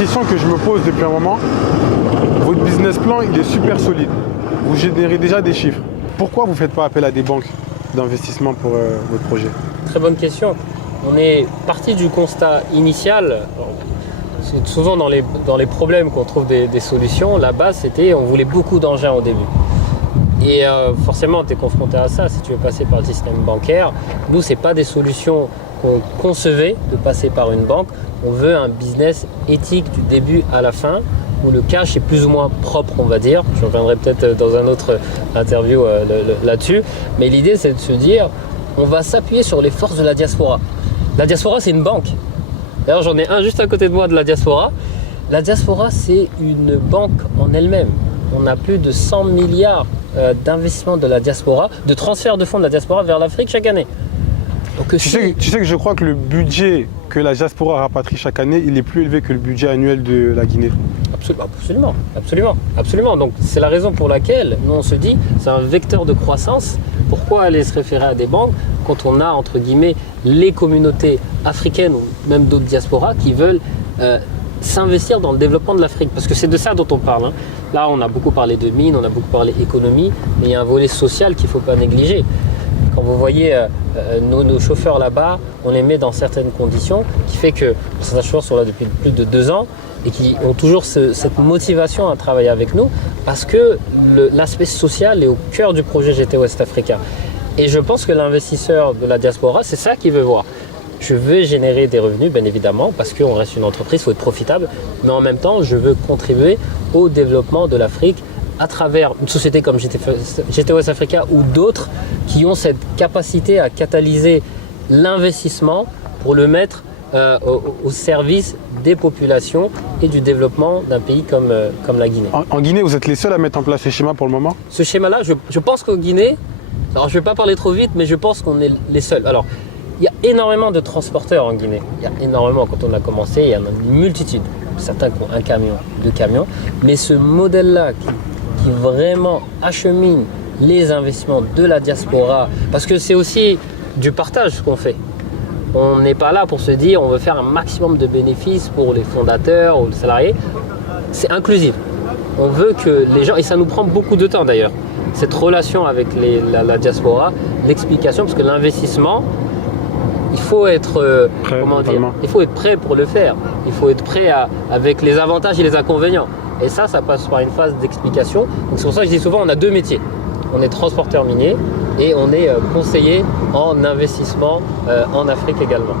question que je me pose depuis un moment. Votre business plan, il est super solide. Vous générez déjà des chiffres. Pourquoi vous ne faites pas appel à des banques d'investissement pour votre projet? Très bonne question. On est parti du constat initial. C'est souvent dans les problèmes qu'on trouve des solutions. La base, c'était on voulait beaucoup d'engins au début. Et forcément, tu es confronté à ça si tu veux passer par le système bancaire. Nous, ce n'est pas des solutions qu'on concevait de passer par une banque. On veut un business éthique du début à la fin, où le cash est plus ou moins propre, on va dire. Je reviendrai peut-être dans un autre interview là-dessus. Mais l'idée, c'est de se dire, on va s'appuyer sur les forces de la diaspora. La diaspora, c'est une banque. D'ailleurs, j'en ai un juste à côté de moi de la diaspora. La diaspora, c'est une banque en elle-même. On a plus de 100 milliards d'investissements de la diaspora, de transfert de fonds de la diaspora vers l'Afrique chaque année. Donc, tu sais que je crois que le budget que la diaspora rapatrie chaque année, il est plus élevé que le budget annuel de la Guinée. Absolument. Donc c'est la raison pour laquelle nous on se dit c'est un vecteur de croissance. Pourquoi aller se référer à des banques quand on a entre guillemets les communautés africaines ou même d'autres diasporas qui veulent s'investir dans le développement de l'Afrique? Parce que c'est de ça dont on parle. Hein. Là on a beaucoup parlé de mines, on a beaucoup parlé économie, mais il y a un volet social qu'il ne faut pas négliger. Quand vous voyez nos chauffeurs là-bas, on les met dans certaines conditions qui fait que certains chauffeurs sont là depuis plus de 2 ans et qui ont toujours cette motivation à travailler avec nous parce que l'aspect social est au cœur du projet GT West Africa. Et je pense que l'investisseur de la diaspora, c'est ça qu'il veut voir. Je veux générer des revenus, bien évidemment, parce qu'on reste une entreprise, il faut être profitable, mais en même temps, je veux contribuer au développement de l'Afrique à travers une société comme GT West Africa ou d'autres qui ont cette capacité à catalyser l'investissement pour le mettre au service des populations et du développement d'un pays comme la Guinée. En Guinée, vous êtes les seuls à mettre en place ce schéma pour le moment? Ce schéma-là, je pense qu'en Guinée, alors je ne vais pas parler trop vite, mais je pense qu'on est les seuls. Alors, il y a énormément de transporteurs en Guinée. Il y a énormément, quand on a commencé, il y en a une multitude. Certains qui ont un camion, 2 camions. Mais ce modèle-là qui vraiment achemine les investissements de la diaspora, parce que c'est aussi du partage ce qu'on fait. On n'est pas là pour se dire on veut faire un maximum de bénéfices pour les fondateurs ou les salariés. C'est inclusif. On veut que les gens, et ça nous prend beaucoup de temps d'ailleurs, cette relation avec la diaspora, l'explication, parce que l'investissement, il faut être il faut être prêt pour le faire. Il faut être prêt avec les avantages et les inconvénients. Et ça passe par une phase d'explication. Donc c'est pour ça que je dis souvent on a 2 métiers. On est transporteur minier et on est conseiller en investissement en Afrique également.